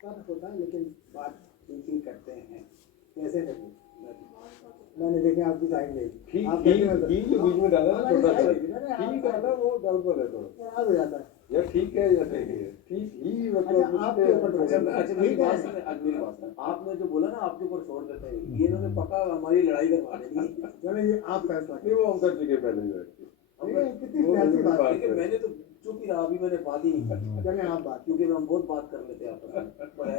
सब होता है, लेकिन बात ठीक ही करते हैं। कैसे करें? मैंने देखे आपकी साइड नहीं, आप ठीक जो बीच में डाला ना छोटा सा, ठीक डाला वो डाउटफुल है थोड़ा, खराब हो जाता है या ठीक है या नहीं है, ठीक ही मतलब आपके ऊपर अच्छा मेरी बात सुनिए, अब मेरी बात सुनिए, आपने जो बोला ना आपके ऊपर छोड़ देते हैं, ये इन्होंने पक्का हमारी लड़ाई करवा देनी। चलो ये आप फैसला नहीं वो हम कर चुके पहले ही बैठ के, कितनी प्यारी बात है। लेकिन मैंने तो चुप ही रहा, अभी मैंने बात ही नहीं की, चले आप बात, क्योंकि हम बहुत बात कर लेते हैं आपस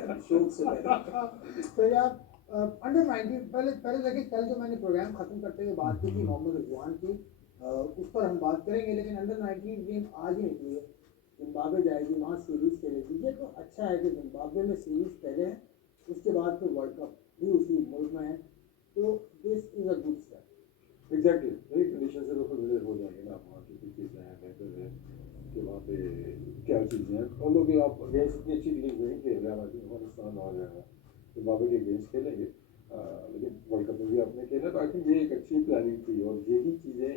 में शौक से पहले। तो ये आप अंडर 19 पहले देखिए, कल जो मैंने प्रोग्राम खत्म करते हुए बात की थी मोहम्मद रिजवान की, उस पर हम बात करेंगे, लेकिन अंडर 19 गेम आज ही निकली है, जिम्बाब्वे जाएगी, वहाँ सीरीज खेलेगी। ये तो अच्छा है कि जिम्बाब्वे में सीरीज पहले है, उसके बाद फिर वर्ल्ड कप भी उसी मुल्क में है, तो this is a good step. Exactly वही कंडीशन से तो फिर हो जाएंगे ना, वहाँ की कुछ चीज़ें हैं बेहतर है कि वहाँ पे क्या चीज़ें हैं, और लोग आप अगेंस्ट इतनी अच्छी लीग नहीं खेल रहे हैं, अफगानिस्तान और जिम्बाब्वे के अगेंस्ट खेलेंगे, लेकिन वर्ल्ड कप में भी आपने खेला, तो आई थिंक ये एक अच्छी प्लानिंग थी, और यही चीज़ें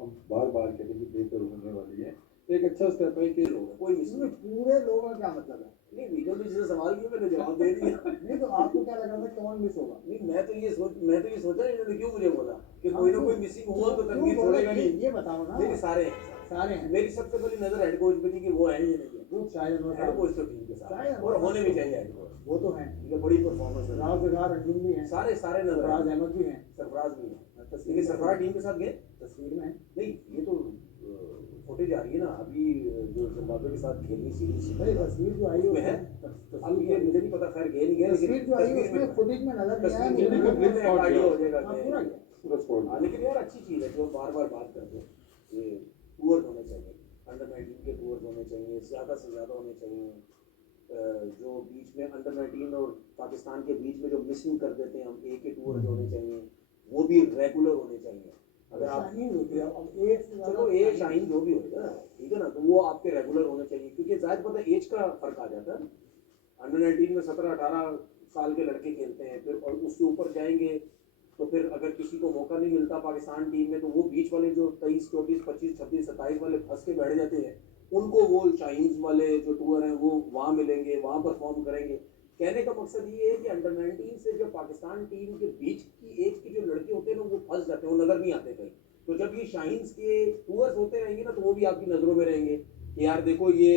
हम बार बार कहेंगे बेहतर होने वाली है, तो एक अच्छा स्टेप है कि कोई इसमें पूरे लोगों का क्या मतलब है? नहीं, वीडियो में जिसे सवाल किया मैंने जवाब दे दिया। नहीं तो आपको क्या लगा था कौन मिस होगा? नहीं, मैं तो ये सोचा इन्होंने क्यों मुझे बोला कि कोई ना कोई मिसिंग हुआ तो तनवीर छोड़ेगा नहीं। ये बताओ ना। नहीं, सारे हैं। मेरी सबसे पहली नजर हेड कोच पे थी कि वो है या नहीं है। वो शायद हेड कोच तो टीम के साथ और होने भी चाहिए हेड कोच, वो तो है, ये बड़ी परफॉर्मेंस है। राज जगार अर्जुन भी हैं, सारे नजर, सरफराज अहमद भी हैं, सरफराज भी है, लेकिन सरफराज टीम के साथ गए तस्वीर में है। नहीं, ये तो फुटेज आ रही है ना अभी, जो जिम्बाब्वे के साथ खेलनी सीरीज नहीं, तस्वीर जो आई है, अब ये मुझे नहीं पता, खैर गए नहीं गए, तस्वीर जो आई उसमें फुटेज में नजर नहीं आया तस्वीर मुझे, कंप्लीट आइडिया हो जाएगा पूरा पूरा स्पॉट। हाँ, लेकिन यार अच्छी चीज़ है जो बार बार बात करते हैं, ये टूर्स होने चाहिए, अंडर 19 के टूर्स होने चाहिए, ज़्यादा से ज़्यादा होने चाहिए, जो बीच में अंडर 19 और पाकिस्तान के बीच में जो मिसिंग कर देते हैं हम, ए के टूर्स होने चाहिए, वो भी रेगुलर होने चाहिए। अगर आप चलो ए शाहीन जो भी होगा ठीक है ना, तो वो आपके रेगुलर होने चाहिए, क्योंकि जाहिर पता है एज का फर्क आ जाता है। अंडर 19 में 17-18 साल के लड़के खेलते हैं, फिर और उससे ऊपर जाएंगे तो फिर अगर किसी को मौका नहीं मिलता पाकिस्तान टीम में, तो वो बीच वाले जो 23, 24, 25, 26, 27 वाले फंस के बैठ जाते हैं, उनको वो शाहीन वाले जो टूर हैं वो वहाँ मिलेंगे, वहाँ परफॉर्म करेंगे। कहने का मकसद ये है कि अंडर 19 से जो पाकिस्तान टीम के बीच की एज के जो लड़के होते हैं ना, वो फंस जाते हैं, वो नज़र नहीं आते कहीं। तो जब ये शाहीन के टूर्स होते रहेंगे ना, तो वो भी आपकी नज़रों में रहेंगे कि यार देखो ये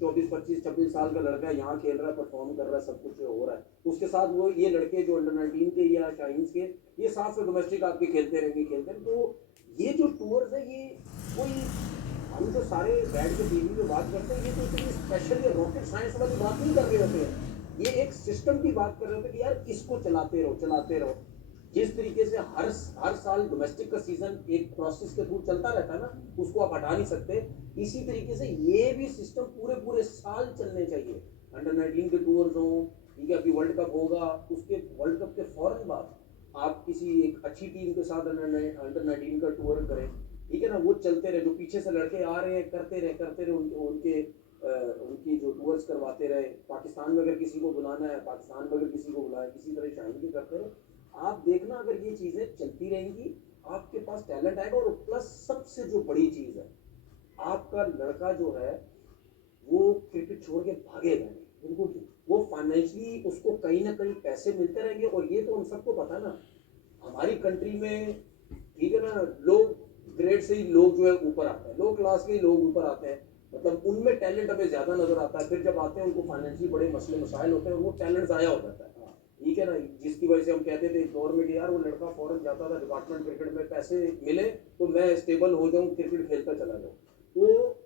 24, 25, 26 साल का लड़का यहाँ खेल रहा है, परफॉर्म कर रहा है, सब कुछ हो रहा है। उसके साथ वो ये लड़के जो अंडर 19 के या शाहीन के, ये साथ से डोमेस्टिक आपके खेलते रहेंगे। तो ये जो टूर्स है, ये कोई हम जो सारे बैठ के टीवी में बात करते हैं, ये तो इतनी स्पेशल या रॉकेट साइंस वाली बात नहीं कर रहे होते हैं, ये एक सिस्टम की बात कर रहे होते हैं कि यार इसको चलाते रहो। जिस तरीके से हर साल डोमेस्टिक का सीजन एक प्रोसेस के थ्रू चलता रहता है ना, उसको आप हटा नहीं सकते, इसी तरीके से ये भी सिस्टम पूरे साल चलने चाहिए। अंडर 19 के टूर्स हों, ठीक है, अभी वर्ल्ड कप होगा, उसके वर्ल्ड कप के फौरन बाद आप किसी एक अच्छी टीम के साथ अंडर 19 का टूर करें, ठीक है ना, वो चलते रहे, जो पीछे से लड़के आ रहे हैं करते रहे उनकी जो टूर्स करवाते रहे। पाकिस्तान में अगर किसी को बुलाना है, पाकिस्तान में अगर किसी को बुलाए, किसी तरह शाइन के करते रहे। आप देखना, अगर ये चीज़ें चलती रहेंगी, आपके पास टैलेंट आएगा, और प्लस सबसे जो बड़ी चीज़ है, आपका लड़का जो है वो क्रिकेट छोड़ के भागेगा नहीं, बिल्कुल भी। वो फाइनेंशियली उसको कहीं ना कहीं पैसे मिलते रहेंगे, और ये तो हम सबको पता है ना, हमारी कंट्री में ठीक है ना, लोग ग्रेड से ही लोग जो है ऊपर आते हैं, लो क्लास के ही लोग ऊपर आते हैं, मतलब उनमें टैलेंट हमें ज़्यादा नज़र आता है, फिर जब आते हैं उनको फाइनेंशियली बड़े मसले मसाइल होते हैं, और वो टैलेंट ज़ाया हो जाता है, ठीक है ना, जिसकी वजह से हम कहते थे दौर में कि यार वो लड़का फॉरन जाता था, डिपार्टमेंट क्रिकेट में पैसे मिले तो मैं स्टेबल हो जाऊँ, क्रिकेट खेलता चला जाऊँ। तो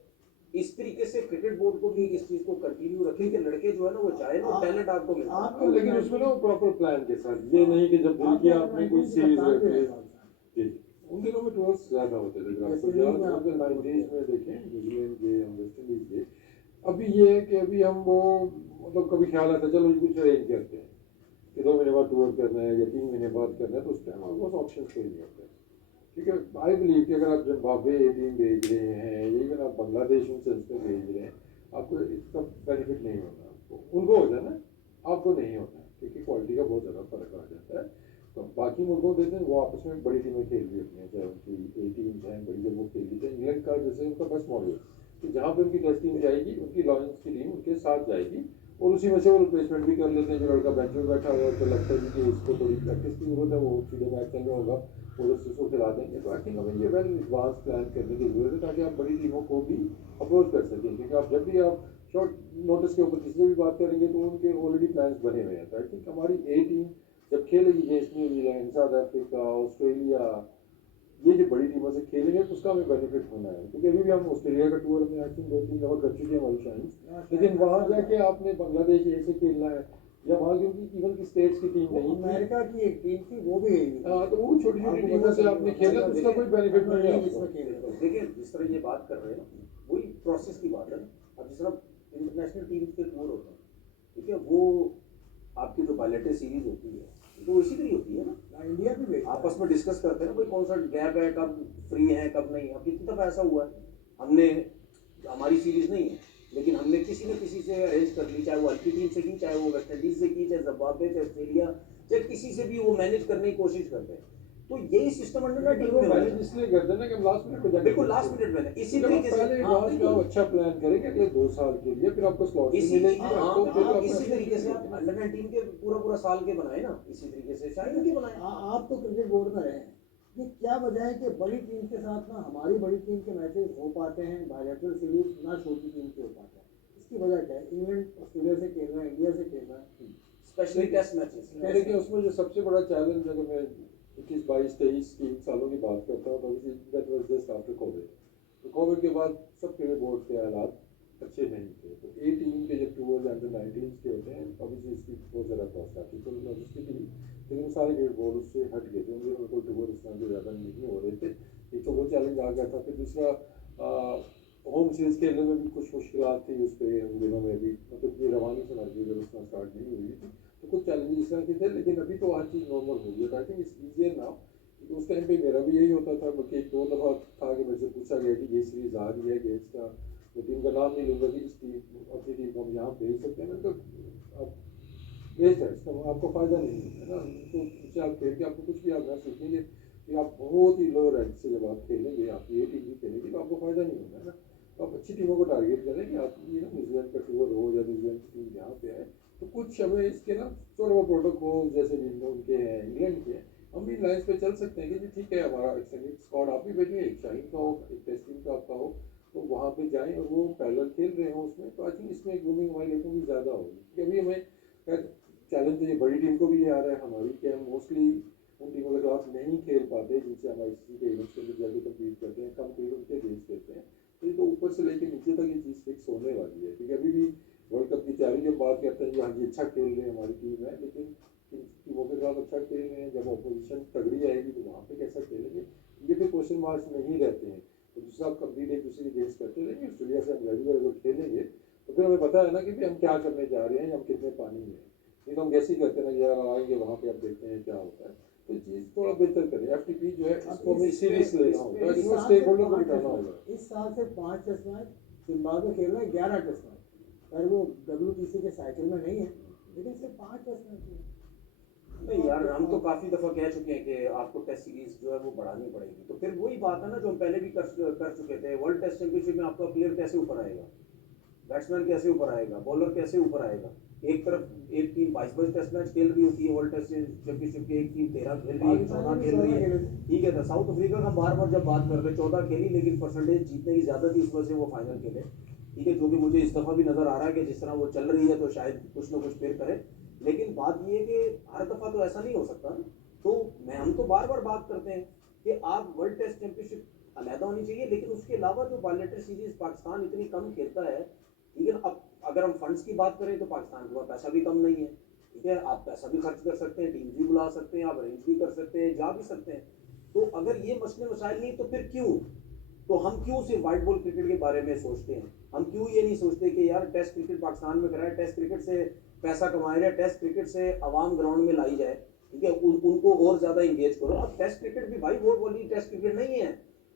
इस तरीके से क्रिकेट बोर्ड को भी इस चीज़ को कंटिन्यू रखें कि लड़के जो है ना वो चाहे ना टैलेंट आपको मिलता है, लेकिन उसमें ना वो प्रॉपर प्लान के साथ, ये नहीं कि जब दिल किया आपने कोई सीरीज रखी। उन दिनों में टूर्स ज़्यादा होते थे, आपको 90s में देखें न्यूजीलैंड के, वेस्ट इंडीज के। अभी ये है कि अभी हम वो मतलब कभी ख्याल आता है चलो कुछ अरेंज करते हैं कि 2 महीने बाद टूर करना है या 3 महीने बाद करना है, तो उस टाइम आपके पास ऑप्शन कोई नहीं होते। ठीक है, आई बिलीव कि अगर आप जिम्बाब्वे टीम भेज रहे हैं या अगर आप बांग्लादेश उन संस्था भेज रहे हैं, आपको इसका बेनिफिट नहीं होता, आपको उनको होता है ना, आपको नहीं होता, क्योंकि क्वालिटी का बहुत ज़्यादा फर्क आ जाता है। तो बाकी मुल्कों देते हैं वो आपस में बड़ी टीमें खेल रही होती हैं, चाहे उनकी ए टीम्स हैं बड़ी, जब वो खेल रही है इंग्लैंड का जैसे उनका बेस्ट मॉडल कि जहाँ पे उनकी टेस्ट टीम जाएगी, उनकी लॉयंस की टीम उनके साथ जाएगी, और उसी में से वो रिप्लेसमेंट भी कर लेते हैं। जो लड़का बेंच में बैठा हुआ है तो लगता है कि इसको थोड़ी प्रैक्टिस की जरूरत है, वो सीधे मैच चल रहा होगा, वो उसको खिला देंगे। तो आई थिंक हमें ये वेल एडवांस प्लान करने की जरूरत है ताकि आप बड़ी टीमों को भी अप्रोच कर सकें, क्योंकि आप जब भी आप शॉर्ट नोटिस के ऊपर किसी से भी बात करेंगे तो उनके ऑलरेडी प्लान्स बने हुए हैं। तो आई थिंक हमारी ए टीम जब खेलेगी against New Zealand, south Africa, Australia, ये जो बड़ी टीमों से खेलेंगे तो उसका हमें बेनिफिट होना है। क्योंकि अभी भी हम ऑस्ट्रेलिया का टूर में आई थिंक 2-3 दफ़ा कर चुके हैं हमारी शाइन, लेकिन वहाँ जाके आपने बांग्लादेश ए से खेलना है या वहाँ क्योंकि इवन की स्टेट्स की टीम नहीं थी, अमेरिका की एक टीम थी, वो भी यही हाँ, तो वो छोटी छोटी टीमों से आपने खेला तो उसका कोई बेनिफिट नहीं है आपको। इसमें खेले। देखिए जिस तरह ये बात कर रहे हैं ना, वही प्रोसेस की बात है ना। अब जिस तरह इंटरनेशनल टीम के टूर होते हैं, ठीक है, वो आपकी जो बायलैटरल सीरीज होती है तो इसी तरह होती है ना। इंडिया भी भेजा आपस में डिस्कस करते हैं ना, भाई कौन सा गैप है, कब फ्री है कब नहीं। अब कितनी दफ़ा ऐसा हुआ है, हमने हमारी सीरीज नहीं है लेकिन हमने किसी न किसी से अरेंज कर ली, चाहे वो हल्की टीम से की, चाहे वो वेस्ट इंडीज से की, चाहे जिम्बाब्वे, चाहे ऑस्ट्रेलिया, चाहे किसी से भी वो मैनेज करने की कोशिश करते हैं। तो यही सिस्टम अंडर ना टीम में मैनेज इसलिए करते हैं ना कि हम लास्ट मिनट में जाके बिल्कुल लास्ट मिनट में इसी जब आप तरीके से पहले एडवांस का अच्छा प्लान करेंगे अगले 2 साल के लिए, फिर आपको स्लॉट इसी मिलेगी, हाँ, आपको फिर हाँ, आप इसी तरीके से आप अंडर 19 के पूरा साल के बनाए ना, इसी तरीके से शायद के बनाए। आप तो क्रिकेट बोर्ड में रहे हैं, ये क्या वजह है कि बड़ी टीम के साथ ना हमारी बड़ी टीम के मैचेस हो पाते हैं, बायलैटरल सीरीज ना छोटी टीम के हो पाते हैं? इसकी वजह क्या है? इंग्लैंड ऑस्ट्रेलिया से खेल रहा है, इंडिया से खेल रहा है, स्पेशली टेस्ट मैचेस। देखिए उसमें जो सबसे बड़ा चैलेंज, अगर मैं 21, 22, 23, 3 सालों की बात करता हूँ तो that was just after Covid. तो कोविड के बाद सब क्रिकेट बोर्ड के हालात अच्छे नहीं थे। तो ए टीम के जब टूर्स अंडर 19 के होते हैं ऑब्वियसली इसकी बहुत ज़्यादा कॉस्ट आती है, तो लॉजिस्टिक भी, लेकिन सारे क्रिकेट बोर्ड उससे हट गए थे, उनके कोई टूर इस तरह के ज़्यादा नहीं हो रहे थे। एक तो वो चैलेंज आ गया था, फिर दूसरा होम सीरीज खेलने में भी कुछ मुश्किल थी उस पर उन दिनों में भी, मतलब ये रवानी से मर्जी जब उसमें स्टार्ट नहीं हुई थी तो कुछ चैलेंजेस इस तरह के थे। लेकिन अभी तो हर चीज़ नॉर्मल हो गई है। I think it's easier now. उस टाइम पे मेरा भी यही होता था, बल्कि 2 दफ़ा था कि मुझसे पूछा गया कि ये सीरीज़ आ रही है गेट्स का, तो टीम का नाम नहीं लूँगा कि इस टीम अपनी टीम को हम यहाँ भेज सकते हैं, तो अब वेस्ट है, इसका आपको फ़ायदा नहीं है ना। तो उससे आप खेल के आपको कुछ भी आप ना सीखेंगे कि आप बहुत ही लो रैंक से जब आप खेलेंगे, आप ये टीम भी खेलेंगे तो आपको फ़ायदा नहीं होगा ना। तो आप अच्छी टीमों को टारगेट करें कि आप ये ना न्यूजीलैंड का टूर हो या न्यूजीलैंड की टीम यहाँ पे है, तो कुछ हमें इसके ना थोड़ा वो प्रोटोकॉल जैसे भी उनके हैं इंग्लैंड के, हम भी लाइन्स पे चल सकते हैं कि जी ठीक है हमारा एक्सटेंडेड स्क्वाड आप भी भेजिए, एक शाहीन का हो, एक टेस्ट टीम का आपका हो, तो वहाँ पे जाएँ और वो पैरेलल खेल रहे हों उसमें। तो आई थिंक इसमें ग्रूमिंग हमारे लोगों की ज़्यादा होगी, क्योंकि अभी हमें खैर चैलेंज तो ये बड़ी टीम को भी ये आ रहा है हमारी कि हम मोस्टली उन टीमों के खिलाफ नहीं खेल पाते जिनसे हम आईसीसी के इवेंट्स के अंदर जाके कम्पीट करते हैं, कम क्रिकेट उनके बेस करते हैं। तो ये तो ऊपर से लेकर नीचे तक ये चीज़ फिक्स होने वाली है, क्योंकि अभी भी वर्ल्ड कप की तैयारी जब बात करते हैं, हाँ जी अच्छा खेल रहे हैं हमारी टीम है, लेकिन टीमों के खिलाफ अच्छा खेल रहे हैं, जब अपोजिशन तगड़ी आएगी तो वहाँ पे कैसा खेलेंगे, ये फिर क्वेश्चन मार्क्स नहीं रहते हैं। तो दूसरा आप कम्पीट एक दूसरे के गेंस्ट करते रहेंगे, ऑस्ट्रेलिया से हम रेगुलर अगर खेलेंगे तो फिर हमें पता है ना कि हम क्या करने जा रहे हैं या हम कितने पानी में हैं। नहीं तो हम कैसे ही करते हैं ना यार आएंगे वहाँ पे, अब देखते हैं क्या होता है। तो चीज़ थोड़ा बेहतर करें, एफटीपी जो है इसको हमें सीरियस लेना होगा, इसमें स्टेक होल्डर को बिठाना होगा। इस साल से 5 टेस्ट मैच जिम्बाब्वे खेल रहा है, 11 टेस्ट मैच, पर वो WTC के साइकिल में नहीं है, लेकिन सिर्फ 5 टेस्ट मैच है। नहीं यार, हम तो काफ़ी दफ़ा कह चुके हैं कि आपको टेस्ट सीरीज जो है वो बढ़ानी पड़ेगी। तो फिर वही बात है ना जो हम पहले भी कर चुके थे, वर्ल्ड टेस्ट चैंपियनशिप में आपका प्लेयर कैसे ऊपर आएगा, बैट्समैन कैसे ऊपर आएगा, बॉलर कैसे ऊपर आएगा। एक तरफ एक टीम 22 टेस्ट मैच खेल रही होती है वर्ल्ड टेस्ट चैंपियनशिप की, एक टीम 13 खेल रही है, 14 खेल रही है, ठीक है। तो साउथ अफ्रीका का बार बार जब बात करते हैं 14 खेली लेकिन परसेंटेज जीतने की ज़्यादा थी, इस वजह से वो फाइनल खेले, ठीक है। जो कि मुझे इस दफ़ा भी नज़र आ रहा है कि जिस तरह वो चल रही है तो शायद कुछ ना कुछ फिर करे। लेकिन बात ये है कि हर दफ़ा तो ऐसा नहीं हो सकता ना। तो हम तो बार बार बात करते हैं कि आप वर्ल्ड टेस्ट चैंपियनशिप अलहदा होनी चाहिए, लेकिन उसके अलावा जो बायलैटरल सीरीज पाकिस्तान इतनी कम खेलता है, ठीक है। अब अगर हम फंड्स की बात करें तो पाकिस्तान के पास पैसा भी कम नहीं है, ठीक है। आप पैसा भी खर्च कर सकते हैं, टीम भी बुला सकते हैं, आप अरेंज भी कर सकते हैं, जा भी सकते हैं। तो अगर ये मसले मसाइल नहीं तो फिर क्यों, तो हम क्यों सिर्फ वाइट बॉल क्रिकेट के बारे में सोचते हैं? हम क्यों ये नहीं सोचते कि यार टेस्ट क्रिकेट पाकिस्तान में कराए, टेस्ट क्रिकेट से पैसा कमाया जाए, टेस्ट क्रिकेट से आवाम ग्राउंड में लाई जाए, ठीक है। उनको और ज़्यादा इंगेज करो। अब टेस्ट क्रिकेट भी भाई वो वाली टेस्ट क्रिकेट नहीं है।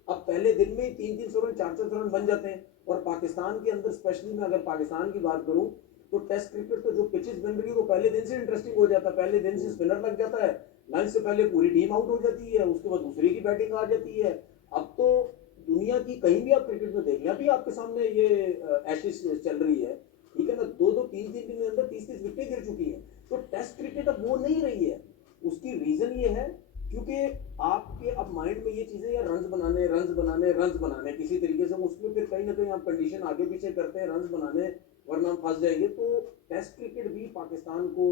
अब पहले दिन में ही 300 रन 400 रन बन जाते हैं। और पाकिस्तान के अंदर स्पेशली मैं अगर पाकिस्तान की बात करूं तो टेस्ट क्रिकेट तो जो पिचेस बन रही है वो पहले दिन से इंटरेस्टिंग हो जाता है, पहले दिन से स्पिनर लग जाता है, लंच से पहले पूरी टीम आउट हो जाती है, उसके बाद दूसरे की बैटिंग आ जाती है। अब तो दुनिया की कहीं भी आप क्रिकेट में देखें, अभी आपके सामने ये एशेज चल रही है, ठीक है ना, 2-2 3-3 दिन के अंदर 30-30 विकेटें गिर चुकी हैं। तो टेस्ट क्रिकेट अब वो नहीं रही है। उसकी रीजन ये है क्योंकि आपके अब माइंड में ये चीजें या रन्स बनाने किसी तरीके से, उसमें फिर कहीं ना कहीं आप कंडीशन आगे पीछे करते हैं रन्स बनाने, वरना हम फंस जाएंगे। तो टेस्ट क्रिकेट भी पाकिस्तान को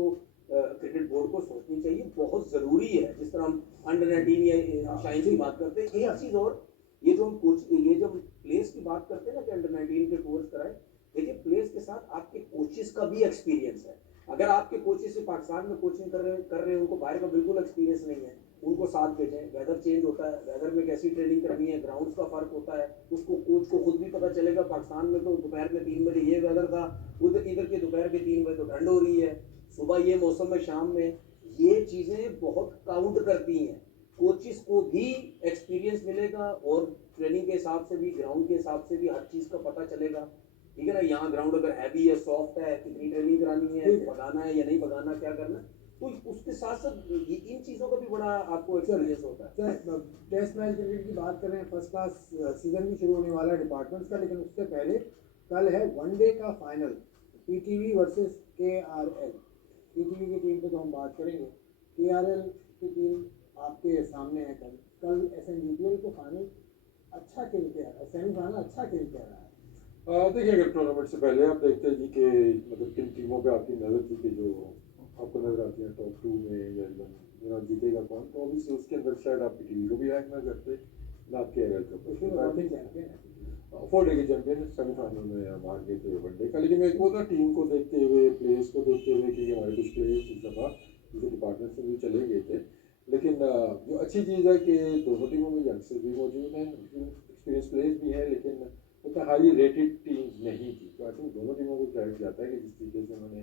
क्रिकेट बोर्ड को सोचनी चाहिए, बहुत जरूरी है। जिस तरह हम अंडर 19 या शाइन की बात करते हैं, एक चीज और, ये जो हम प्लेयर्स की बात करते हैं ना कि अंडर 19 के टूर्स कराए, देखिए प्लेयर्स के साथ आपके कोचेस का भी एक्सपीरियंस है। अगर आपके कोचेस पाकिस्तान में कोचिंग कर रहे हैं, उनको बाहर का बिल्कुल एक्सपीरियंस नहीं है, उनको साथ भेजें। वेदर चेंज होता है, वेदर में कैसी ट्रेनिंग करनी है, ग्राउंड्स का फर्क होता है, उसको कोच को खुद भी पता चलेगा। पाकिस्तान में तो दोपहर में 3 बजे ये वेदर था, उधर इधर के दोपहर के 3 बजे तो ठंड हो रही है, सुबह ये मौसम में शाम में, ये चीज़ें बहुत काउंट करती हैं। कोचिस को भी एक्सपीरियंस मिलेगा और ट्रेनिंग के हिसाब से भी, ग्राउंड के हिसाब से भी हर चीज़ का पता चलेगा। ठीक है ना, यहाँ ग्राउंड अगर हैवी है, सॉफ्ट है, कितनी ट्रेनिंग करानी है, भगाना है या नहीं भगाना, क्या करना है, तो उसके साथ साथ इन चीज़ों का भी बड़ा आपको एक्सपीरियंस होता है। टेस्ट मैच क्रिकेट की बात कर रहे हैं, फर्स्ट क्लास सीजन भी शुरू होने वाला है डिपार्टमेंट्स का, लेकिन उससे पहले कल है वनडे का final, PTV versus KRL. PTV की टीम पे तो हम बात करेंगे, केआरएल की टीम आपके सामने है। कल एसएनजीपीएल को फाइनल अच्छा खेल के आया, सेमीफाइनल अच्छा खेल के आया है। देखिए, अगर टूर्नामेंट से पहले आप देखते हैं जी कि मतलब किन टीमों पे आपकी नज़र थी कि जो आपको नजर आती है टॉप 2 में या एकदम जीतेगा कौन, तो ऑब्वियसली उसके अंदर शायद आप टीवी को भी रैंक ना करते, ना आप केआरएल को। 4 डे के चैंपियन सेमीफाइनल में हम हार गए थे वनडे का। लेकिन एक वो था टीम को देखते हुए, प्लेयर्स को देखते हुए, क्योंकि हमारे कुछ प्लेयर्स इस दफ़ा दूसरे डिपार्टमेंट से भी चले गए थे। लेकिन जो अच्छी चीज़ है कि दोनों टीमों में यंगस्टर्स भी मौजूद हैं, एक्सपीरियंस प्लेयर्स भी हैं, लेकिन उतना हाईली रेटेड टीम्स नहीं थी। तो आई थिंक दोनों टीमों को क्रेडिट जाता है कि जिस तरीके से उन्होंने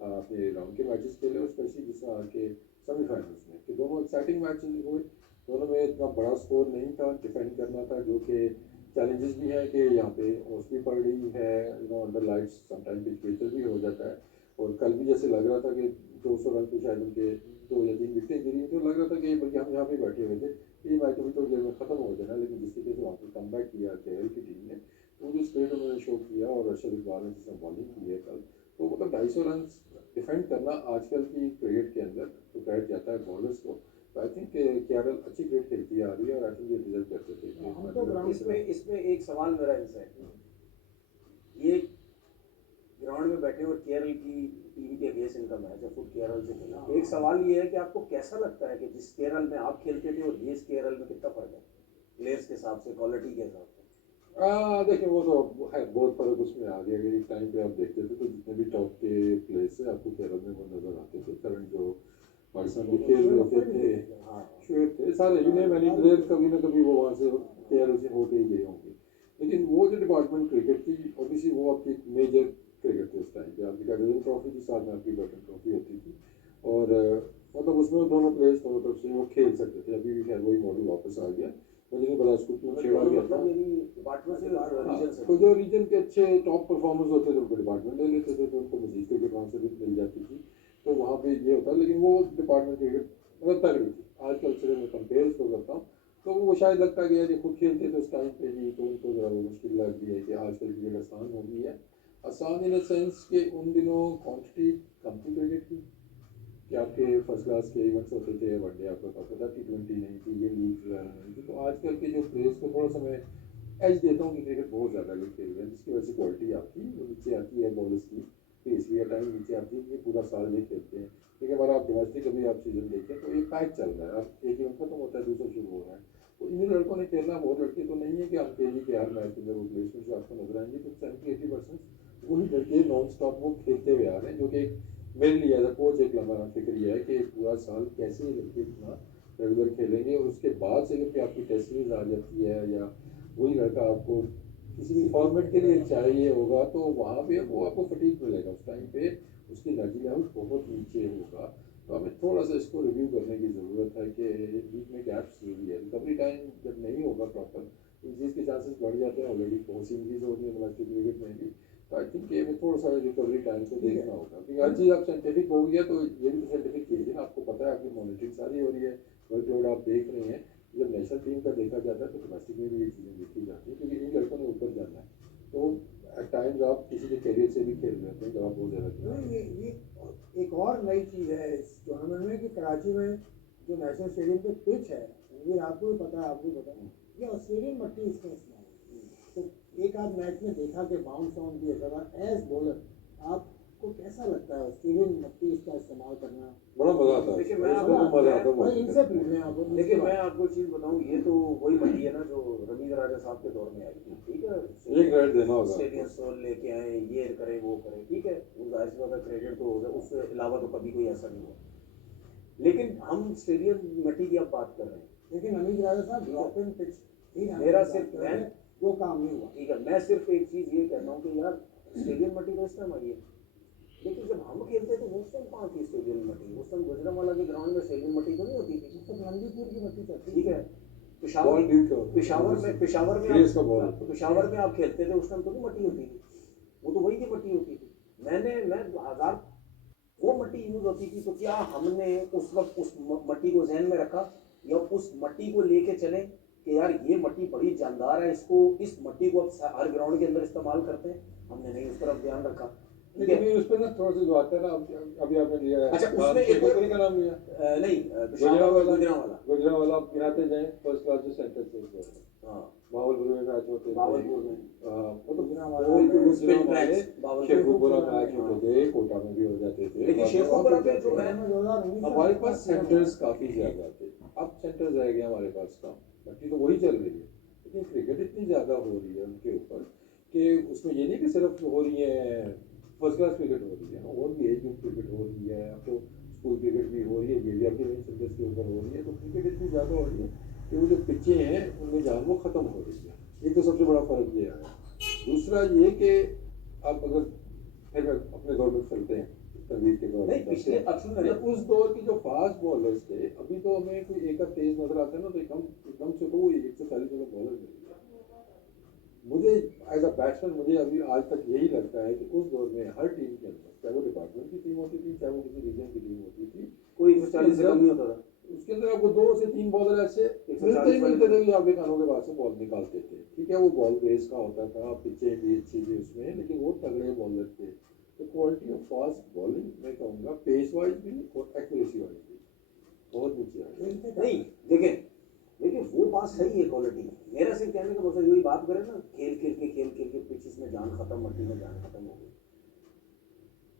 अपने राउंड के मैचेस खेले, और स्पेशली जिस तरह के सेमीफाइनल्स में, कि दोनों एक्साइटिंग मैचेस हुए। दोनों में इतना बड़ा स्कोर नहीं था, डिफेंड करना था, जो कि चैलेंजेस भी हैं कि यहाँ पे ओस भी पड़ रही है, अंडर लाइट्स समटाइम पिच बेहतर भी हो जाता है। और कल भी जैसे लग रहा था कि 200 रन पे शायद उनके 2 या 3 विकेटें गिरी, तो लग रहा था कि बल्कि हम यहाँ पे बैठे हुए थे, ये मैच अभी थोड़ी देर में ख़त्म हो जाना। लेकिन जिस तरीके से वहाँ पर कम बैक किया केरल की टीम ने, तो जो स्पिरिट उन्होंने शो किया, और अरशद इकबाल ने जिसने बॉलिंग की है कल, तो मतलब 250 रन डिफेंड करना आजकल की क्रिकेट के अंदर तो क्रेडिट जाता है बॉलर्स को। तो आई थिंक केरल अच्छी क्रिकेट खेलती आ रही है, और आई थिंक ये डिजर्व करते थे। इसमें एक सवाल मेरा इनसे है, ये ग्राउंड में बैठे और केरल की टीम के अगेंस्ट इनका मैच है, खुद केरल से खेला। एक सवाल ये है कि आपको कैसा लगता है कि जिस केरल में आप खेलते थे और ये केरल में कितना फर्क है प्लेयर्स के हिसाब से, क्वालिटी के हिसाब से? देखिए, वो तो है, बहुत फर्क उसमें आ गया। एक टाइम पे आप देखते थे तो जितने भी टॉप के प्लेयर्स थे आपको केरल में वो नजर आते थे। करंट जो पाकिस्तान में खेल रहे होते थे, शुएब थे, सारे यूने मैनी प्लेयर कभी ना कभी वो वहाँ से केरल से होके ही गए होंगे। लेकिन वो जो डिपार्टमेंट क्रिकेट थी, ऑब्वियसली वो आपकी मेजर क्रिकेट थी उस टाइम पे। आपकी कैटेगरी ट्रॉफी थी, साथ में आपकी बटन ट्रॉफी होती थी, और मतलब उसमें दोनों प्लेयर्स दोनों तरफ से वो खेल सकते थे। अभी भी खैर वही मॉडल वापस आ गया, मुझे नहीं पता उसको क्यों छेड़ा गया था। तो जो रीजन के अच्छे टॉप परफॉर्मर्स होते थे उनको डिपार्टमेंट ले लेते थे, तो उनको मजीद क्रिकेट वहाँ से भी मिल जाती थी, तो वहाँ पे ये होता। लेकिन वो डिपार्टमेंट क्रिकेट मतलब तगड़ी थी। आजकल से मैं कंपेयर उसको करता हूँ, तो वो शायद लगता कि यार ये खुद खेलते थे उस टाइम पे ही, तो उनको ज़रा मुश्किल लग रही है कि आजकल क्रिकेट आसान हो गई है। आसान इन द सेंस कि उन दिनों क्वान्टिटी कम थी क्रिकेट की, कि आपके फर्स्ट क्लास के इवेंट्स होते थे, वनडे आपको पता था, T20 नहीं थी, ये लीग नहीं थी। तो आजकल के जो प्लेयर्स को थोड़ा सा मैं एज देता हूँ कि क्रिकेट बहुत ज़्यादा लोग खेल रहे हैं, जिसकी वजह से क्वालिटी आपकी वो नीचे आती है, बॉलर्स की पेस भी टाइम नीचे आती है, कि पूरा साल ये खेलते हैं। क्योंकि हमारा आप डोमेस्टिक अभी आप सीजन देखें तो ये पैक चल रहा है, अब एक इवेंट खत्म होता है, दूसरा शुरू हो रहा है। तो इन लड़कों ने खेलना, बहुत लड़के तो नहीं है कि हम कहेंगे कि हर मैच के अंदर वो प्लेसमेंट से आपको नजर आएंगे, तो 70-80% वही लड़के नॉन स्टॉप वो खेलते हुए आ रहे हैं, जो कि मेरे लिए एज अ कोच एक लंबा फिक्र यह है कि पूरा साल कैसे ये लड़के इतना रेगुलर खेलेंगे, और उसके बाद से जब आपकी टेस्ट सीरीज आ जाती है, या वही लड़का आपको किसी भी फॉर्मेट के लिए चाहिए होगा, तो वहाँ पे वो आपको फटीक मिलेगा उस टाइम पे, उसकी एनर्जी लेवल बहुत नीचे होगा। तो हमें थोड़ा सा इसको रिव्यू करने की ज़रूरत है कि बीच में गैप्स जरूरी है। रिकवरी टाइम जब नहीं होगा प्रॉपर, इंजरीज के चांसेस बढ़ जाते हैं, ऑलरेडी बहुत सी इंजरीज हो रही है डोमेस्टिक क्रिकेट में भी। तो आई थिंक ये थोड़ा सा रिकवरी टाइम को देखना होगा, क्योंकि हर चीज़ आप साइंटिफिक हो गया, तो ये भी तो साइंटिफिक चीज़ है ना, आपको पता है, आपकी मॉनिटरिंग सारी हो रही है, वर्कलोड आप देख रहे हैं। जब नेशनल टीम का देखा जाता है तो डोमेस्टिक में भी ये चीज़ें देखी जाती है, क्योंकि इन लड़कों ने ऊपर जाना है। तो एट टाइम्स आप किसी के कैरियर से भी खेल रहे हैं जब आप बहुत ज़्यादा खेल ये एक और नई चीज़ है इस टूर्नामेंट में कि कराची में जो नेशनल स्टेडियम पे पिच है, ये आपको भी पता है, आपको भी पता है, ये ऑस्ट्रेलियन मट्टी इसमें इस्तेमाल होती है। तो एक आध मैच में देखा कि बाउंस ऑन भी होता था। एज बॉलर आपको कैसा लगता है ऑस्ट्रेलियन मट्टी इसका इस्तेमाल करना? बड़ा मज़ा आता है। देखिए, मैं इसमें तो मज़ा आता है भाई बहुत। इनसे पूछ रहे हैं आपको। देखिए, मैं आपको चीज़ बताऊं, ये तो वही मट्टी है ना जो रवींद्र राजा साहब के दौर में आई थी, ठीक है। एक रेड देना होगा स्टेडियम सोल लेके आए, ये करें वो करें, ठीक है, वो जाहिर सी बात है क्रेडिट तो होगा, उसके अलावा तो कभी कोई ऐसा नहीं हुआ। लेकिन हम स्टेडियम मट्टी की अब बात कर रहे हैं। लेकिन अमित राजा साहब ड्रॉप इन पिच मेरा सिर्फ वो काम नहीं हुआ। ठीक है, मैं सिर्फ एक चीज़ ये कहता हूँ कि यार स्टेडियम मट्टी तो इस टाइम आई है, लेकिन जब हम खेलते थे उस टाइम कहाँ थी स्टेडियम मट्टी? उस टाइम गुजरांवाला के ग्राउंड में स्टेडियम मट्टी तो नहीं होती थी, तो नंदीपुर की मट्टी चलती ठीक है। बॉल ड्यू क्या पेशावर में Grace का ball। पेशावर में आप खेलते थे, उस टाइम तो नहीं मट्टी होती थी, वो तो वही की मट्टी होती थी। मैं 2000 वो मट्टी यूज होती थी, तो क्या हमने उस वक्त उस मट्टी को जहन में रखा या उस मट्टी को लेके चले कि यार ये मट्टी बड़ी जानदार है, इसको इस मट्टी को अब हर ग्राउंड के अंदर इस्तेमाल करते हैं? हमने नहीं उस तरफ ध्यान रखा। ठीक है, लेकिन उस पर ना थोड़ा सा जो आता है ना, अभी आपने लिया है। अच्छा, उसमें एक शेखोपुरी का नाम लिया, नहीं, गुजरांवाला गुजरांवाला गिराते जाए फर्स्ट क्लास जो सेंटर से हाँ, बावलपुर में मैच होते थे, बावलपुर में शेखोपुरा मैच होते थे, कोटा में भी हो जाते थे। लेकिन शेखोपुरा पे जो मैं हमारे पास सेंटर्स काफी ज्यादा थे, अब सेंटर्स रह गए हमारे पास कम। बाकी तो वही चल रही है, लेकिन क्रिकेट इतनी ज्यादा हो रही है उनके ऊपर कि उसमें ये नहीं कि सिर्फ हो रही है फर्स्ट क्लास क्रिकेट हो रही है, और भी एज ग्रुप क्रिकेट हो रही है, अब तो स्कूल क्रिकेट भी हो रही है, ये भी आपके मेन सेंटर्स के ऊपर हो रही है। तो क्रिकेट इतनी ज़्यादा हो रही है कि वो जो पिचें हैं उनमें जान वो ख़त्म हो रही है। एक तो सबसे बड़ा फ़र्क ये है। दूसरा ये कि आप अगर फिर अपने दौर में चलते हैं, तनवीर के दौर में पिछले मतलब उस दौर की जो फास्ट बॉलर्स थे, अभी तो हमें कोई एक तेज नजर आता है ना, तो एकदम से तो वो 140 वाला बॉलर मिल गया। मुझे एज अ बैट्समैन मुझे अभी आज तक यही लगता है कि उस दौर में हर टीम के अंदर, चाहे वो डिपार्टमेंट की टीम होती थी, चाहे वो किसी रीजन की टीम होती थी, कोई 140 से कम नहीं होता था। उसके अंदर आपको 2 से 3 बॉलर ऐसे मिलते थे कि आपके कानों के बाद से बॉल निकालते थे। ठीक है, वो बॉल बेस का होता था, पिचें भी अच्छी थी उसमें, लेकिन वो तगड़े बॉलर थे। तो क्वालिटी ऑफ फास्ट बॉलिंग मैं कहूँगा पेस वाइज भी और एक्यूरेसी वाइज भी बहुत नीचे आ गई। नहीं, देखिए वो बात सही है क्वालिटी। मेरा सिर्फ कहने का मतलब यही बात करें ना, खेल के पिचेस में जान खत्म, मट्टी में जान खत्म हो गई,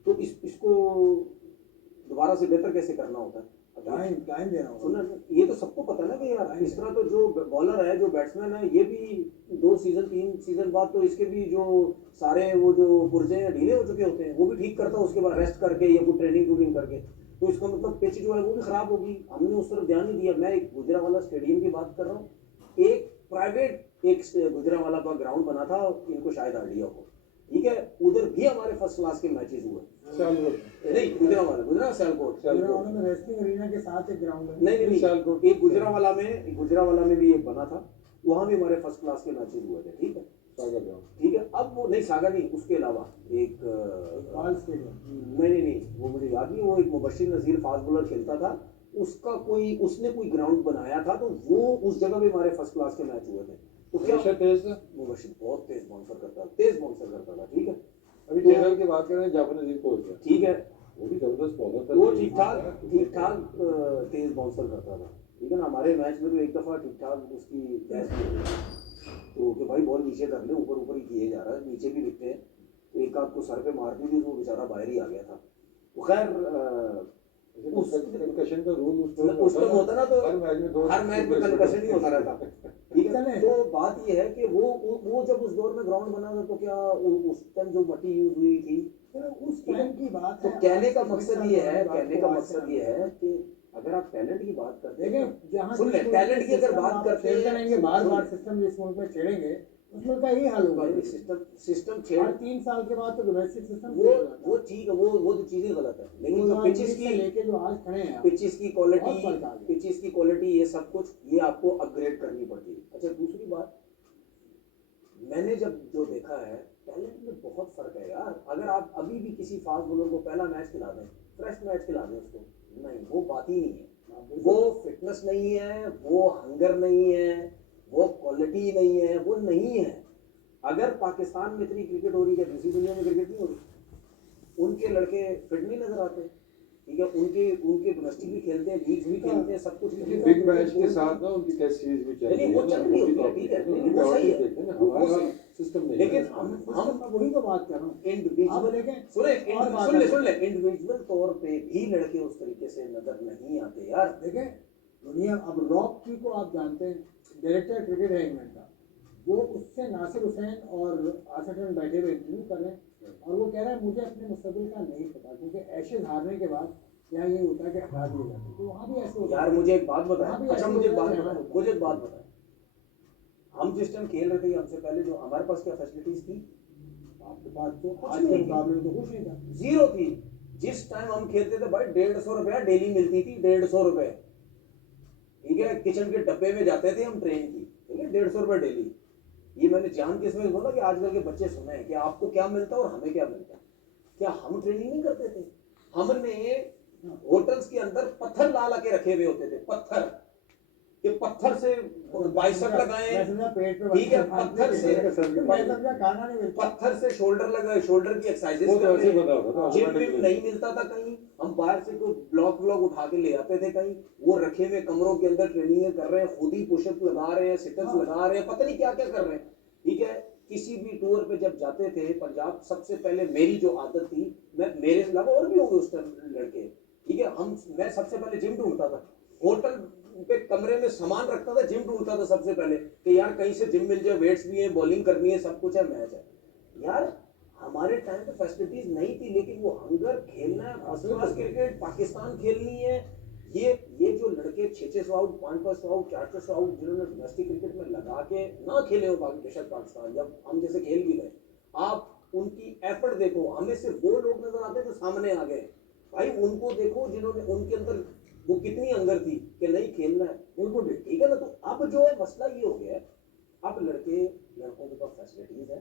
तो इसको दोबारा से बेहतर कैसे करना होता है? टाइम देना होगा। सुना, ये तो सबको पता ना कि यार इस तरह तो जो बॉलर है, जो बैट्समैन है, ये भी 2 सीजन 3 सीजन बाद तो इसके भी जो सारे वो जो पुर्जे हैं ढीले हो चुके होते हैं, वो भी ठीक करता है उसके बाद रेस्ट करके या कोई ट्रेनिंग करके। तो इसका मतलब पिच जो है वो भी खराब होगी, हमने उस तरफ ध्यान नहीं दिया। मैं एक गुजरांवाला स्टेडियम की बात कर रहा हूँ, एक प्राइवेट एक गुजरांवाला का ग्राउंड बना था, इनको शायद आइडिया हो, ठीक है, उधर भी हमारे फर्स्ट क्लास के मैचेस हुए। नहीं, गुजरांवाला सियालकोट में रेस्लिंग अरीना के साथ एक ग्राउंड है। नहीं, एक गुजरांवाला में भी एक बना था, वहाँ भी हमारे फर्स्ट क्लास के मैचेस हुए थे, ठीक है। ठीक है, अब वो नहीं, सागर नहीं, उसके अलावा एक नहीं, वो मुझे याद नहीं, वो एक मुबशिर नज़ीर फास्ट बॉलर खेलता था, उसने कोई ग्राउंड बनाया था, तो वो उस जगह पे हमारे फर्स्ट क्लास के मैच हुए थे। तो क्या मुबशिर बहुत तेज बाउंसर करता था, ठीक है। अभी जनरल की बात करें, जाफर नजीर कोच है, ठीक है, वो भी जबरदस्त बॉलर था, वो ठीक ठाक तेज बाउंसर करता था, ठीक है ना। हमारे मैच में तो एक दफ़ा ठीक ठाक उसकी कैच भी हो गई, तो कि भाई बॉल नीचे कर ले, ऊपर ही किए जा रहा है, नीचे भी दिखते हैं, तो एक आध को सर पे मारती थी, तो वो बेचारा बाहर ही आ गया था। तो खैर कंकशन का रूल उस टाइम होता ना, तो हर मैच में कंकशन ही होता रहता, ठीक है। तो बात ये है कि वो जब उस दौर में ग्राउंड बना था, तो क्या उस टाइम जो मट्टी यूज हुई थी, उस टाइम की बात तो कहने का मकसद ये है कि अगर आप टैलेंट की बात करते हैं, सुन ले, टैलेंट की अगर बात करते हैं, बार सिस्टम जिस मुल्क में छेड़ेंगे उस मुल्क का यही हाल होगा। सिस्टम छेड़ 3 साल के बाद तो डोमेस्टिक सिस्टम वो ठीक है, वो तो चीजें गलत है, लेकिन जो पिचेस की लेके जो आज खड़े हैं, पिचेस की क्वालिटी ये सब कुछ ये आपको अपग्रेड करनी पड़ती है। अच्छा, दूसरी बात मैंने जब जो देखा है, टैलेंट में बहुत फर्क है यार। अगर आप अभी भी किसी फास्ट बॉलर को पहला मैच खिला दें, फ्रेश मैच खिला दें उसको, नहीं, वो बात ही नहीं है, वो फिटनेस नहीं है, वो हंगर नहीं है, वो क्वालिटी नहीं है, वो नहीं है। अगर पाकिस्तान में इतनी क्रिकेट हो रही है, दूसरी दुनिया में क्रिकेट नहीं हो रही? उनके लड़के फिट नहीं नजर आते, ठीक है, उनके उनके डोमेस्टिक भी खेलते हैं, लीग्स भी खेलते हैं, सब कुछ लेकिन बिग बैश के साथ ना उनकी टेस्ट सीरीज भी चल रही नहीं, है वो चल रही होती है, ठीक है, नहीं, वो सही है, देखें ना, वो हमारा सही है। सिस्टम नहीं लेकिन है। हम मैं वही तो बात कर रहा हूँ। आप इंडिविजुअल देखें, सुने, और बात सुन ले है। सुन ले, इंडिविजुअल तौर पे भी लड़के उस तरीके से नजर नहीं आते यार। देखें, दुनिया अब रॉक की को आप जानते हैं, डायरेक्टर क्रिकेट है इंग्लैंड का, वो उससे नासिर हुसैन और आसिफ अली बैठे हुए इंटरव्यू कर रहे हैं और वो कह रहा है मुझे अपने मुस्तकबिल का नहीं पता, क्योंकि एशेज हारने के बाद क्या ये होता है कि हटा दिए जाते हैं, तो वहाँ भी ऐसे होता है। यार मुझे एक बात वहाँ भी बताए, अच्छा ऐसे मुझे एक होता बात है, यहाँ बताए, होता है। मुझे एक बात बताए, हम जिस टाइम खेल रहे थे हमसे पहले जो हमारे पास क्या फैसिलिटीज थी? आपके पास तो कुछ आज नहीं के थी। मुकाबले में तो कुछ नहीं था। जीरो थी। जिस टाइम हम खेलते थे भाई 150 रुपया डेली मिलती थी, 150 रुपए, ठीक है, किचन के डब्बे में जाते थे हम ट्रेन की, ठीक है, 150 रुपए डेली। ये मैंने जान के इसमें बोला कि आजकल के बच्चे सुने हैं कि आपको क्या मिलता है और हमें क्या मिलता है। क्या हम ट्रेनिंग नहीं करते थे? हमने होटल्स के अंदर पत्थर ला ला के रखे हुए होते थे, पत्थर, कि पत्थर से बाइसेप लगाए, मैं समझा पेट पे ठीक है, पत्थर से मैं समझा खाना नहीं मिलता। पत्थर से शोल्डर लगाए, शोल्डर की एक्सरसाइजेस वो तो कर ऐसे रहे बता रहा था, हैं। Gym automatically। में नहीं मिलता था कहीं, हम बाहर से कोई ब्लॉक व्लॉक उठा के ले आते थे कहीं, वो रखे हुए कमरों के अंदर ट्रेनिंग कर रहे हैं, खुद ही पुशअप लगा रहे हैं, सिटअप्स लगा रहे हैं, पता नहीं क्या क्या कर रहे हैं, ठीक है। किसी भी टूर पे जब जाते थे पंजाब, सबसे पहले मेरी जो आदत थी, मैं, मेरे अलावा और भी होंगे उस टाइम लड़के, ठीक है, मैं सबसे पहले जिम ढूंढता था, होटल पे कमरे में सामान रखता था, जिम ढूंढता था सबसे पहले कि यार कहीं से जिम मिल जाए, वेट्स भी है, बॉलिंग करनी है, सब कुछ है, मैच है। यार हमारे टाइम पे फैसिलिटीज नहीं थी, लेकिन वो हंगर, खेलना है फर्स्ट क्लास क्रिकेट, पाकिस्तान खेलनी है, ये जो लड़के 600 आउट, 500 आउट, 400 आउट जिन्होंने डोमेस्टिक क्रिकेट में लगा के ना खेले हो बेशक पाकिस्तान, जब हम जैसे खेल भी गए, आप उनकी एफर्ट देखो, हमें से वो लोग नजर आते जो सामने आ गए, भाई उनको देखो जिन्होंने, उनके अंदर वो कितनी हंगर थी कि नहीं खेलना है, बिल्कुल ठीक है ना। तो अब जो मसला ये हो गया है, अब लड़कों के पास फैसिलिटीज है,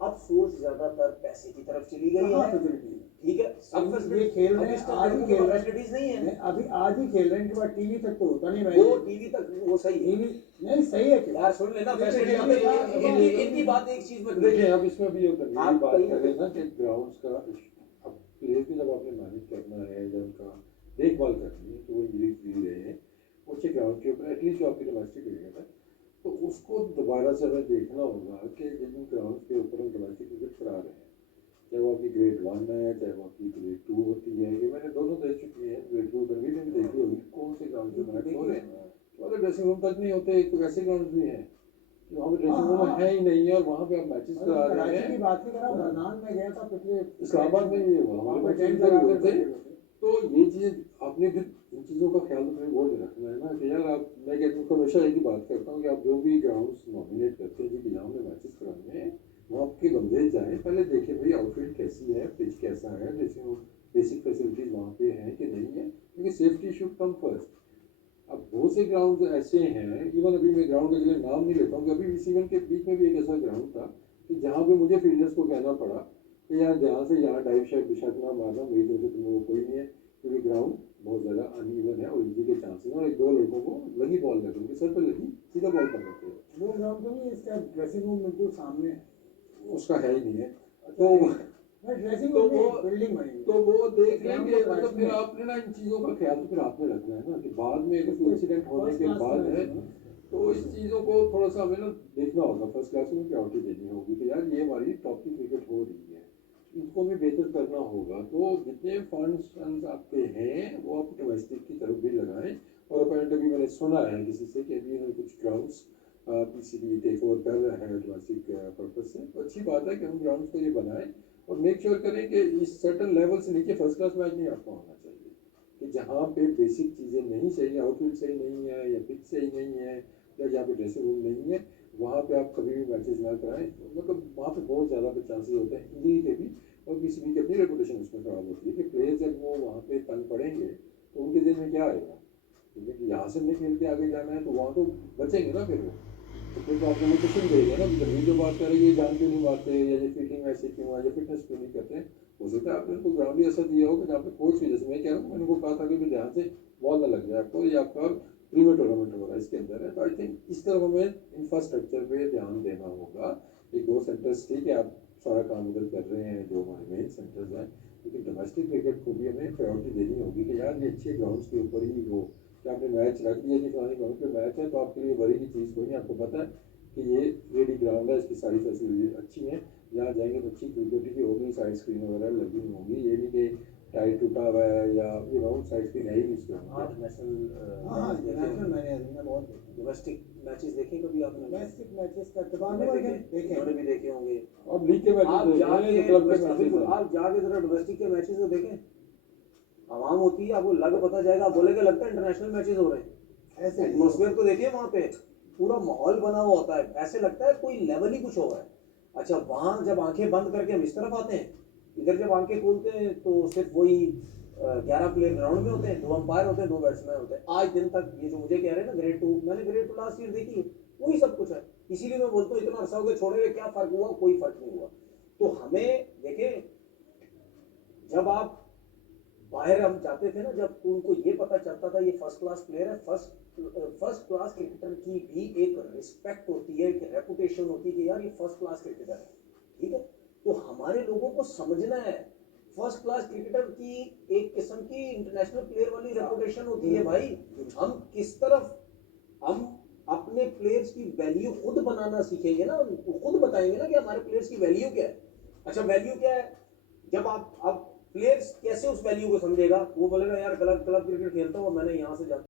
अब सोच ज्यादातर पैसे की तरफ चली गई कहाँ है, facility है? ठीक है, सब ये फैसिलिटीज खेल रहे हैं, आज ही खेल रहे हैं। फैसिलिटीज नहीं है, अभी आज ही खेल रहे हैं, इनके बाद टीवी तक तो होता नहीं। वो टीवी तक वो सही है, टीवी नहीं सही है कि यार सुन लेना, देखिए, फैसिलिटी देखिए, इनकी बात एक चीज में देखिए अब इसमें भी ये आप बात कहीं- कर रहे हैं ना कि ग्राउंड्स का, अब प्लेयर भी जब आपने मैनेज करना है, जब उनका देखभाल करनी है, तो वो इंजरीज भी रहे हैं अच्छे ग्राउंड के ऊपर, एटलीस्ट जो आपकी डोमेस्टिक क्रिकेट है, तो उसको दोबारा से हमें देखना होगा कि जिन ग्राउंड के ऊपर हम डोमेस्टिक क्रिकेट करा रहे हैं, चाहे वो आपकी ग्रेड 1 है, चाहे वो आपकी ग्रेड 2 होती है, ये मैंने दोनों देख चुकी है, ग्रेड 2 तनवीर ने भी देखी होगी, कौन से ग्राउंड पे मैच हो रहे हैं, तो अगर ड्रेसिंग रूम तक नहीं होते, एक तो वैसे ग्राउंड भी हैं वहाँ पे ड्रेसिंग रूम है ही नहीं है, और वहाँ पे आप मैचेस करा रहे कराची हैं। की बात नहीं कर रहा हूँ, रनान में गया था पिछले इस्लामाबाद में ये हुआ, वहाँ हमारे पे टेंट पास लगा हुए कर थे, बैठे हुए थे। तो ये चीज़ आपने फिर इन चीज़ों का ख्याल तो फिर वो रखना है ना कि यार आप, मैं कहता हूँ हमेशा एक ही बात करता हूँ कि आप जो भी ग्राउंड्स नॉमिनेट करते हैं जी कि जहाँ में मैचेस कराने हैं, वहाँ आपके बंदे जाएँ, पहले देखें भाई आउटफील्ड कैसी है, पिच कैसा है, जैसे बेसिक फैसिलिटीज़ वहाँ पे हैं कि नहीं है, क्योंकि सेफ्टी शुड कम फर्स्ट। अब बहुत से ग्राउंड ऐसे हैं, इवन अभी मैं ग्राउंड का जिले नाम नहीं लेता हूँ कि अभी इवन के बीच में भी एक ऐसा ग्राउंड था कि जहाँ पे मुझे फील्डर्स को कहना पड़ा कि यार ध्यान से यहाँ डाइव शॉट ना मारना, मेरी तरफ से तुम्हें वो कोई नहीं है, क्योंकि ग्राउंड बहुत ज़्यादा अनइवन है और इंजरी के चांसेस हैं, और एक दो लड़कों को लगी बॉल लगी, उनके सर पर लगी, सीधा बॉल कर देते हैं, वो ग्राउंड तो नहीं, इसका ड्रेसिंग रूम बिल्कुल सामने है। उसका है ही नहीं है। तो ड्रेसिंग तो रूम वो में बिल्डिंग बनी हुई तो वो देख ग्राउंड लेंगे, तो मतलब प्राइस फिर में। आपने ना इन चीज़ों का ख्याल तो फिर आपने रखना है ना कि बाद में अगर कोई इंसिडेंट होने के बाद है, तो इस चीज़ों को थोड़ा सा हमें ना देखना होगा, फर्स्ट क्लास में प्रायोरिटी देनी होगी कि यार ये हमारी टॉप की क्रिकेट हो रही है, इसको भी बेहतर करना होगा। तो जितने फंड्स आपके हैं वो आप डोमेस्टिक की तरफ भी लगाएं, और अपेरेंटली अभी मैंने सुना है किसी से कि अभी उन्होंने कुछ ग्राउंड्स पीसीबी टेक ओवर कर रहे हैं डोमेस्टिक पर्पज से, तो अच्छी बात है कि हम ग्राउंड्स को ये बनाएं और मेक श्योर करें कि इस सर्टन लेवल से नीचे फर्स्ट क्लास मैच नहीं आपका होना चाहिए, कि जहाँ पे बेसिक चीज़ें नहीं चाहिए, आउटफील्ड सही नहीं है या पिच सही नहीं है या जहाँ पे ड्रेसिंग रूम नहीं है, वहाँ पे आप कभी भी मैचेस ना कराएं, मतलब वहाँ पे बहुत ज़्यादा चांसेस होते हैं इंजरी के भी, और किसी की अपनी रेपुटेशन उसमें ख़राब होती है कि प्लेयर जब वो वहाँ पे तंग पड़ेंगे तो उनके दिल में क्या आएगा, क्योंकि कि यहाँ से नहीं खेल के आगे जाना है, तो वहाँ तो बचेंगे ना फिर वो, तो फिर तो आपको मोटिवेशन देगा ना, जब जो बात करेंगे ये जान क्यों नहीं मारते, या ये फील्डिंग ऐसे क्यों है, या फिटनेस क्यों नहीं करते, हो सकता है आपने उनको ग्राउंड ही ऐसा दिया हो कि जहाँ पे कोच भी, जैसे मैं कह रहा हूँ, मैंने उनको कहा था कि भी ध्यान से बॉल ना लग जाए आपको, ये आपका प्रीमियर टूर्नामेंट हो रहा है इसके अंदर है, तो आई थिंक इस तरफ हमें इंफ्रास्ट्रक्चर पे ध्यान देना होगा। एक दोस्त सेंटर्स ठीक है, आप सारा काम उधर कर रहे हैं जो हमारे मेन सेंटर्स हैं, लेकिन डोमेस्टिक क्रिकेट को भी हमें प्रायोरिटी देनी होगी कि यार ये अच्छे ग्राउंड्स के ऊपर ही हो। कि आपने मैच रख दिया कि फलानी ग्राउंड पे मैच है तो आपके लिए बड़ी की चीज़ कोई नहीं, आपको पता है कि ये रेडी ग्राउंड है, इसकी सारी फैसिलिटी अच्छी हैं, यहाँ जाएंगे तो अच्छी क्रिकेट की होगी, साइड स्क्रीन वगैरह लगी हुई होंगी, ये नहीं कि टाइट टूटा हुआ है या साइड स्क्रीन है ही नहीं उसके हाँ अंदर। हाँ इंटरनेशनल मैंने अरीना बहुत देखे, डोमेस्टिक मैचेस देखे कभी आपने? डोमेस्टिक मैचेस का इत्तेफाक मैंने देखे देखे, उन्होंने भी देखे होंगे। अब लीग के आप मैचेस जाके क्लब के बिल्कुल, मैचेस आप जाके जरा डोमेस्टिक के मैचेस को देखें, आवाम होती है, आपको लग पता जाएगा, आप बोलेंगे लगता है इंटरनेशनल मैचेस हो रहे हैं। ऐसे एटमॉस्फेयर तो देखिए वहाँ पे पूरा माहौल बना हुआ होता है, ऐसे लगता है कोई लेवल ही कुछ हो रहा है। अच्छा वहाँ जब आंखें बंद करके हम इस तरफ आते हैं, इधर जब आंखें खोलते हैं तो सिर्फ वही 11 प्लेयर ग्राउंड में होते हैं, 2 अंपायर होते हैं, 2 बैट्समैन होते हैं। आज दिन तक ये जो मुझे कह रहे हैं ना ग्रेड 2, मैंने ग्रेड 2 लास्ट ईयर देखी है, वही सब कुछ है। इसीलिए मैं बोलता हूँ इतना अर्सा हो गया छोड़े हुए, क्या फर्क हुआ? कोई फर्क नहीं हुआ। तो हमें देखें, जब आप बाहर हम जाते थे ना, जब उनको ये पता चलता था ये फर्स्ट क्लास प्लेयर है, फर्स्ट क्लास क्रिकेटर की भी एक रिस्पेक्ट होती है, एक रेपुटेशन होती है कि यार ये फर्स्ट क्लास क्रिकेटर है, ठीक है। तो हमारे लोगों को समझना है, फर्स्ट क्लास क्रिकेटर की एक किस्म की इंटरनेशनल प्लेयर वाली रेपुटेशन होती है भाई। हम किस तरफ हम अपने प्लेयर्स की वैल्यू खुद बनाना सीखेंगे ना, खुद बताएंगे ना कि हमारे प्लेयर्स की वैल्यू क्या है। अच्छा वैल्यू क्या है, जब आप अब प्लेयर्स कैसे उस वैल्यू को समझेगा, वो बोलेगा यार क्लब क्रिकेट खेलता हूँ, मैंने यहाँ से